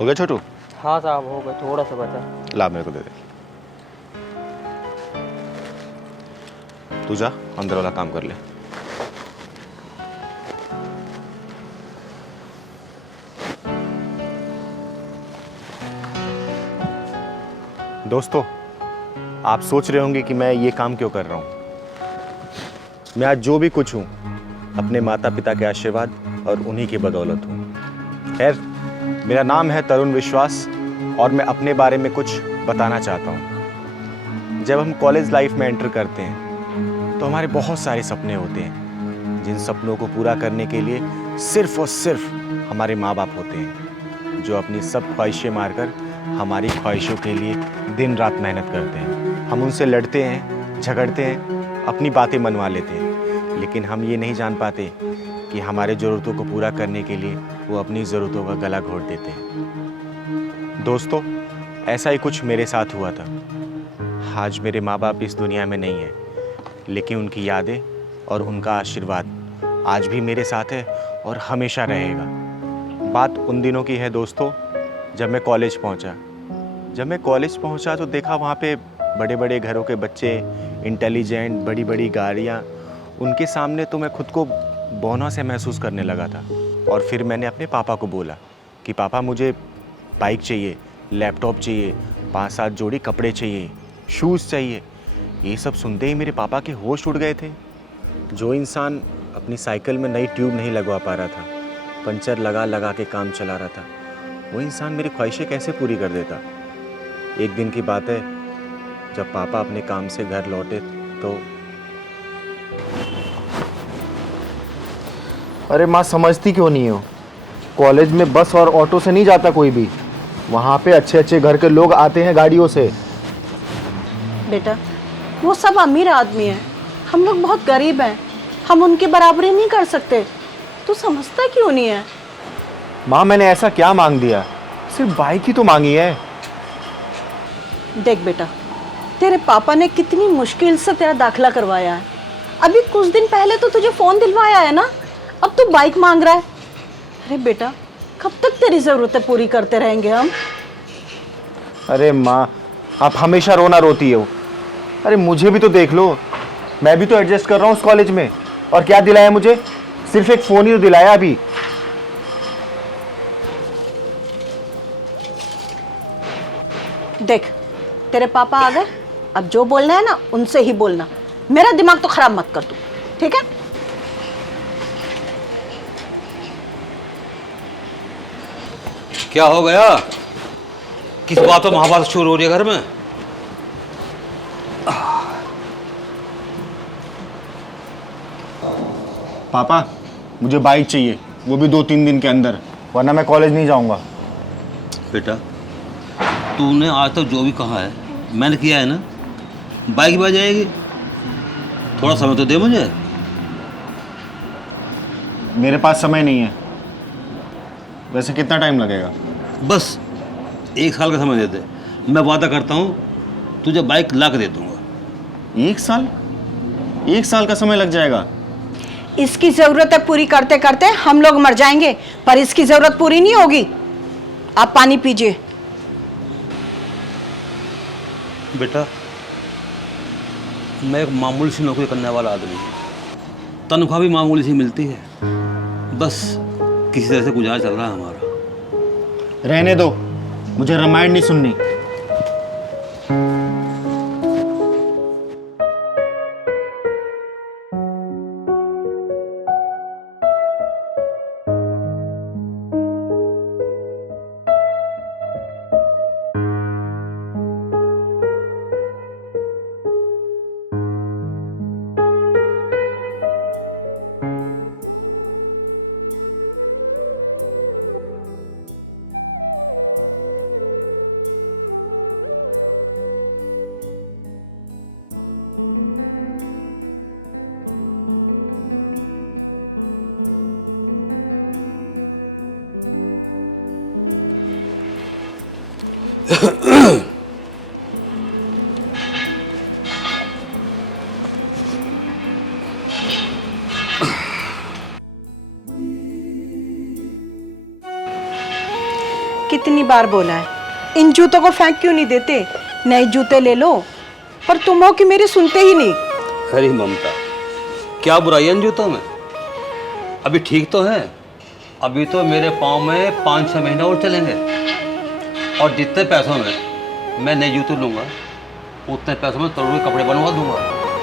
हो गया छोटू? हाँ साहब हो गए, थोड़ा सा बचा। ला मेरे को दे दे। तू जा अंदर वाला काम कर ले। दोस्तों, आप सोच रहे होंगे कि मैं ये काम क्यों कर रहा हूं। मैं आज जो भी कुछ हूं अपने माता पिता के आशीर्वाद और उन्हीं की बदौलत हूं। खैर, मेरा नाम है तरुण विश्वास और मैं अपने बारे में कुछ बताना चाहता हूं। जब हम कॉलेज लाइफ में एंटर करते हैं तो हमारे बहुत सारे सपने होते हैं, जिन सपनों को पूरा करने के लिए सिर्फ और सिर्फ हमारे माँ बाप होते हैं, जो अपनी सब ख्वाहिशें मारकर हमारी ख्वाहिशों के लिए दिन रात मेहनत करते हैं। हम उनसे लड़ते हैं, झगड़ते हैं, अपनी बातें मनवा लेते हैं, लेकिन हम ये नहीं जान पाते कि हमारे ज़रूरतों को पूरा करने के लिए वो अपनी ज़रूरतों का गला घोट देते हैं। दोस्तों, ऐसा ही कुछ मेरे साथ हुआ था। आज मेरे माँ बाप इस दुनिया में नहीं है, लेकिन उनकी यादें और उनका आशीर्वाद आज भी मेरे साथ है और हमेशा रहेगा। बात उन दिनों की है दोस्तों, जब मैं कॉलेज पहुंचा तो देखा वहाँ पे बड़े बड़े घरों के बच्चे, इंटेलिजेंट, बड़ी बड़ी गाड़ियाँ। उनके सामने तो मैं खुद को बौना से महसूस करने लगा था। और फिर मैंने अपने पापा को बोला कि पापा, मुझे बाइक चाहिए, लैपटॉप चाहिए, 5-7 जोड़ी कपड़े चाहिए, शूज़ चाहिए। ये सब सुनते ही मेरे पापा के होश उड़ गए थे। जो इंसान अपनी साइकिल में नई ट्यूब नहीं लगवा पा रहा था, पंचर लगा लगा के काम चला रहा था, वो इंसान मेरी ख्वाहिशें कैसे पूरी कर देता। एक दिन की बात है, जब पापा अपने काम से घर लौटे तो अरे माँ, समझती क्यों नहीं हो? कॉलेज में बस और ऑटो से नहीं जाता कोई भी। वहाँ पे अच्छे अच्छे घर के लोग आते हैं गाड़ियों से। बेटा, वो सब अमीर आदमी हैं, हम लोग बहुत गरीब हैं, हम उनकी बराबरी नहीं कर सकते। तू समझता क्यों नहीं है? माँ, मैंने ऐसा क्या मांग दिया? सिर्फ बाइक ही तो मांगी है। देख बेटा, तेरे पापा ने कितनी मुश्किल से तेरा दाखिला करवाया है। अभी कुछ दिन पहले तो तुझे फ़ोन दिलवाया है ना, अब तू बाइक मांग रहा है। अरे बेटा, कब तक तेरी ज़रूरतें पूरी करते रहेंगे हम? अरे माँ, आप हमेशा रोना रोती हो। अरे मुझे भी तो देख लो, मैं भी तो एडजस्ट कर रहा हूँ उस कॉलेज में। और क्या दिलाया मुझे? सिर्फ एक फ़ोन ही तो दिलाया अभी। देख, तेरे पापा आ गए, अब जो बोलना है ना उनसे ही बोलना। मेरा दिमाग तो खराब मत कर तू, ठीक है? क्या हो गया? किस बात पर महाभारत शुरू हो रही है घर में? पापा, मुझे बाइक चाहिए, वो भी 2-3 दिन के अंदर, वरना मैं कॉलेज नहीं जाऊँगा। बेटा, तूने आज तक जो भी कहा है मैंने किया है ना। बाइक भी आ जाएगी, थोड़ा समय तो दे मुझे। मेरे पास समय नहीं है। वैसे कितना टाइम लगेगा? बस 1 साल का समय दे दे, मैं वादा करता हूँ तुझे बाइक ला के दे दूंगा। 1 साल? 1 साल का समय लग जाएगा? इसकी ज़रूरतें पूरी करते करते हम लोग मर जाएंगे, पर इसकी ज़रूरत पूरी नहीं होगी। आप पानी पीजिए। बेटा, मैं एक मामूली सी नौकरी करने वाला आदमी हूँ, तनख्वाह भी मामूली सी मिलती है, बस किसी तरह से गुजारा चल रहा है हमारा। रहने दो, मुझे रामायण नहीं सुननी। कितनी बार बोला है, इन जूतों को फेंक क्यों नहीं देते, नए जूते ले लो, पर तुम हो कि मेरी सुनते ही नहीं। अरे ममता, क्या बुराई है इन जूतों में? अभी ठीक तो है, अभी तो मेरे पाँव में 5-6 महीने और चलेंगे, और जितने पैसों में मैं नए जूते लूँगा उतने पैसों में तोड़ के कपड़े बनवा दूंगा।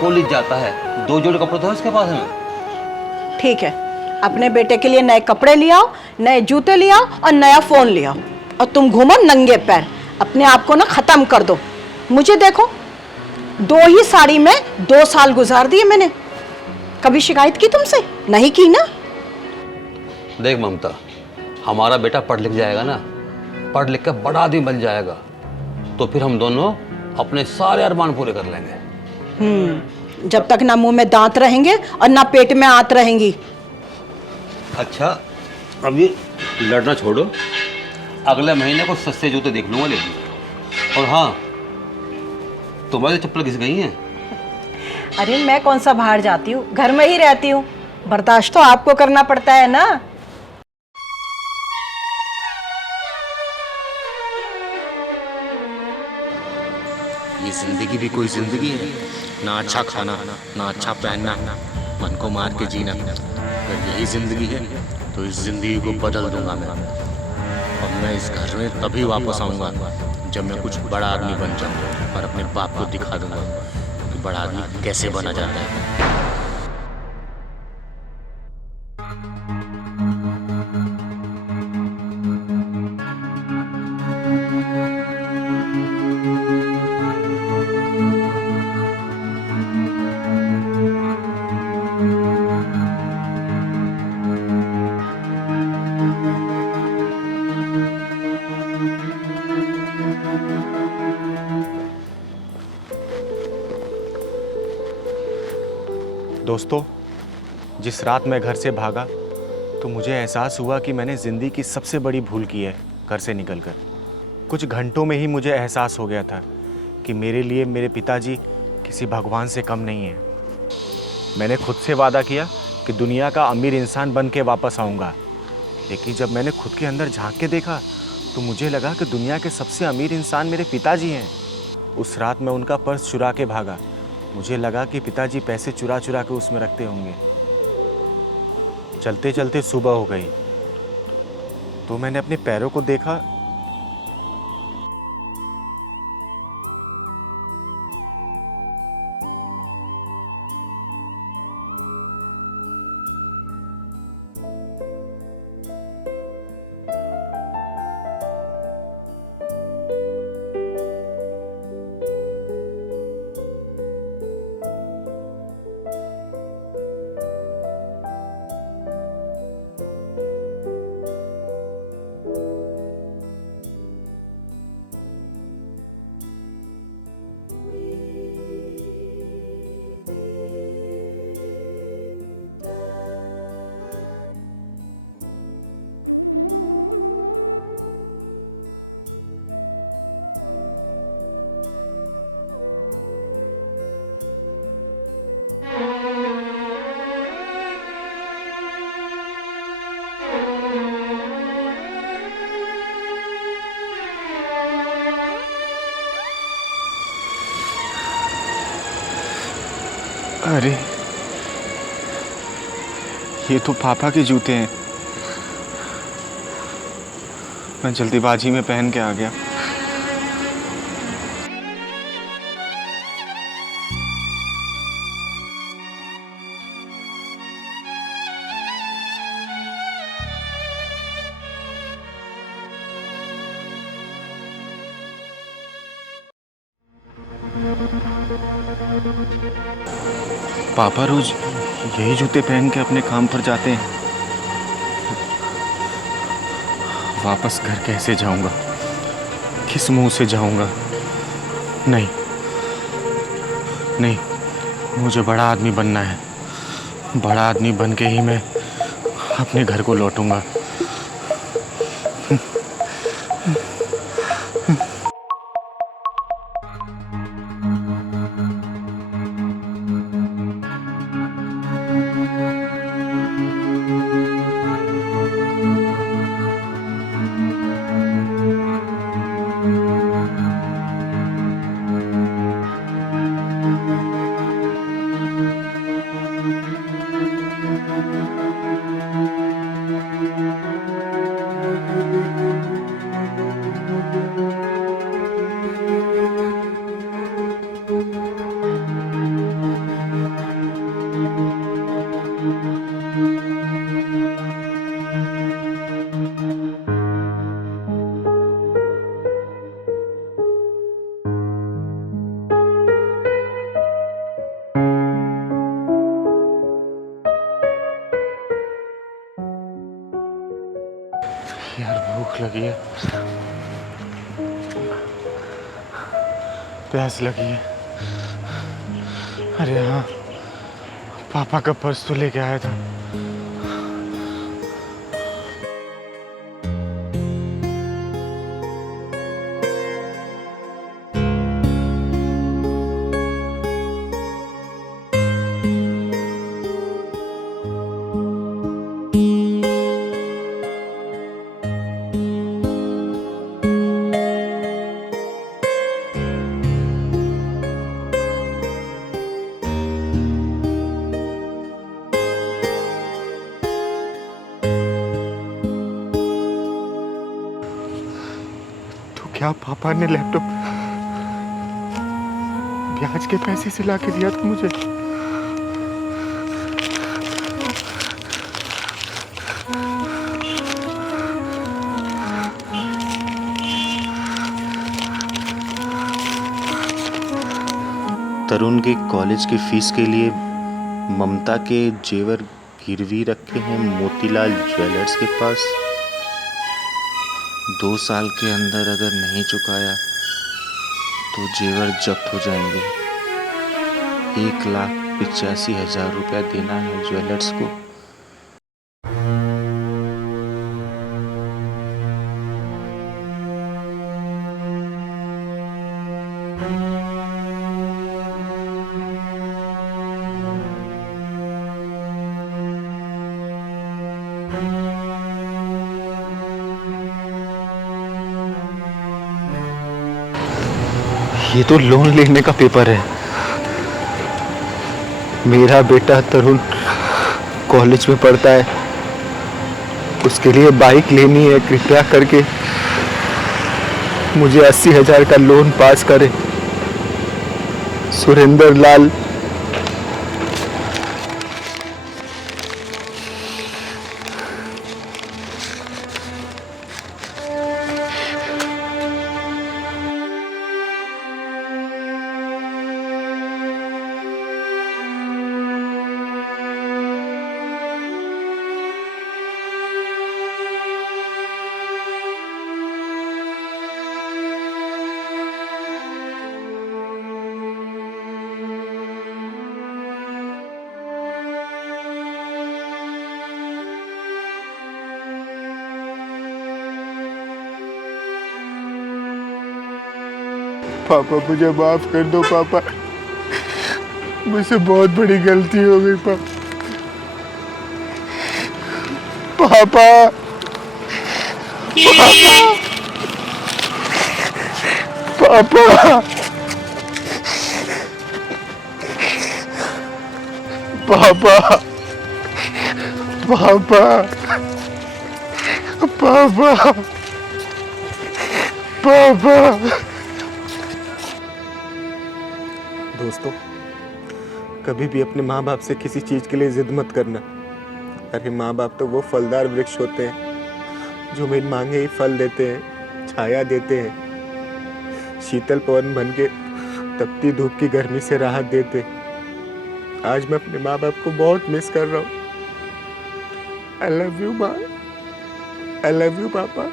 कॉलेज जाता है, 2 जोड़ी कपड़े तो है उसके पास में। ठीक है, अपने बेटे के लिए नए कपड़े ले आओ, नए जूते ले आओ और नया फोन ले आओ, और तुम घूमो नंगे पैर, अपने आप को ना खत्म कर दो। मुझे देखो, 2 ही साड़ी में 2 साल गुजार दिए मैंने। कभी शिकायत की तुमसे? नहीं की ना। देख ममता, हमारा बेटा पढ़ लिख जाएगा ना, पढ़ लिख कर बड़ा आदमी बन जाएगा, तो फिर हम दोनों अपने सारे अरमान पूरे कर लेंगे। जब तक ना मुंह में दांत रहेंगे और ना पेट में आंत रहेंगी। अच्छा, अब ये लड़ना छोड़ो, अगले महीने को सस्ते जूते देख लूंगा लेकिन। और हाँ, तुम्हारी चप्पल घिस गई हैं। अरे मैं कौन सा बाहर जाती हूँ, घर में ही रहती हूँ, बर्दाश्त तो आपको करना पड़ता है ना। ये जिंदगी भी कोई जिंदगी है, ना अच्छा खाना ना अच्छा पहनना, मन को मार के जीना। अगर यही जिंदगी है तो इस जिंदगी को बदल दूंगा मैं। अब मैं इस घर में तभी वापस आऊंगा जब मैं कुछ बड़ा आदमी बन जाऊंगा और अपने बाप को दिखा दूंगा कि बड़ा आदमी कैसे बना जाता है। दोस्तों, जिस रात मैं घर से भागा तो मुझे एहसास हुआ कि मैंने ज़िंदगी की सबसे बड़ी भूल की है घर से निकलकर। कुछ घंटों में ही मुझे एहसास हो गया था कि मेरे लिए मेरे पिताजी किसी भगवान से कम नहीं हैं। मैंने खुद से वादा किया कि दुनिया का अमीर इंसान बन के वापस आऊँगा, लेकिन जब मैंने खुद के अंदर झांक के देखा तो मुझे लगा कि दुनिया के सबसे अमीर इंसान मेरे पिताजी हैं। उस रात मैं उनका पर्स चुरा के भागा। मुझे लगा कि पिताजी पैसे चुरा चुरा के उसमें रखते होंगे। चलते चलते सुबह हो गई तो मैंने अपने पैरों को देखा। अरे, ये तो पापा के जूते हैं। मैं जल्दीबाजी में पहन के आ गया। पापा रोज यही जूते पहन के अपने काम पर जाते हैं। वापस घर कैसे जाऊंगा, किस मुंह से जाऊंगा? नहीं नहीं, मुझे बड़ा आदमी बनना है। बड़ा आदमी बन के ही मैं अपने घर को लौटूंगा। लगी है, प्यास लगी है। अरे हाँ, पापा का पर्स तो लेके आया था। क्या पापा ने लैपटॉप ब्याज के पैसे से ला के दिया था मुझे? तरुण के कॉलेज की फीस के लिए ममता के जेवर गिरवी रखे हैं मोतीलाल ज्वेलर्स के पास। 2 साल के अंदर अगर नहीं चुकाया तो जेवर जब्त हो जाएंगे। 1,85,000 रुपया देना है ज्वेलर्स को। ये तो लोन लेने का पेपर है। मेरा बेटा तरुण कॉलेज में पढ़ता है, उसके लिए बाइक लेनी है। कृपया करके मुझे 80,000 का लोन पास करें। सुरेंद्र लाल। पापा मुझे माफ कर दो पापा, मुझसे बहुत बड़ी गलती हो गई पापा। पापा पापा पापा पापा पापा। दोस्तों, कभी भी अपने माँ बाप से किसी चीज़ के लिए जिद मत करना। अरे माँ बाप तो वो फलदार वृक्ष होते हैं जो बिन मांगे ही फल देते हैं, छाया देते हैं, शीतल पवन बन के तपती धूप की गर्मी से राहत देते। आज मैं अपने माँ बाप को बहुत मिस कर रहा हूँ। आई लव यू माँ, आई लव यू पापा।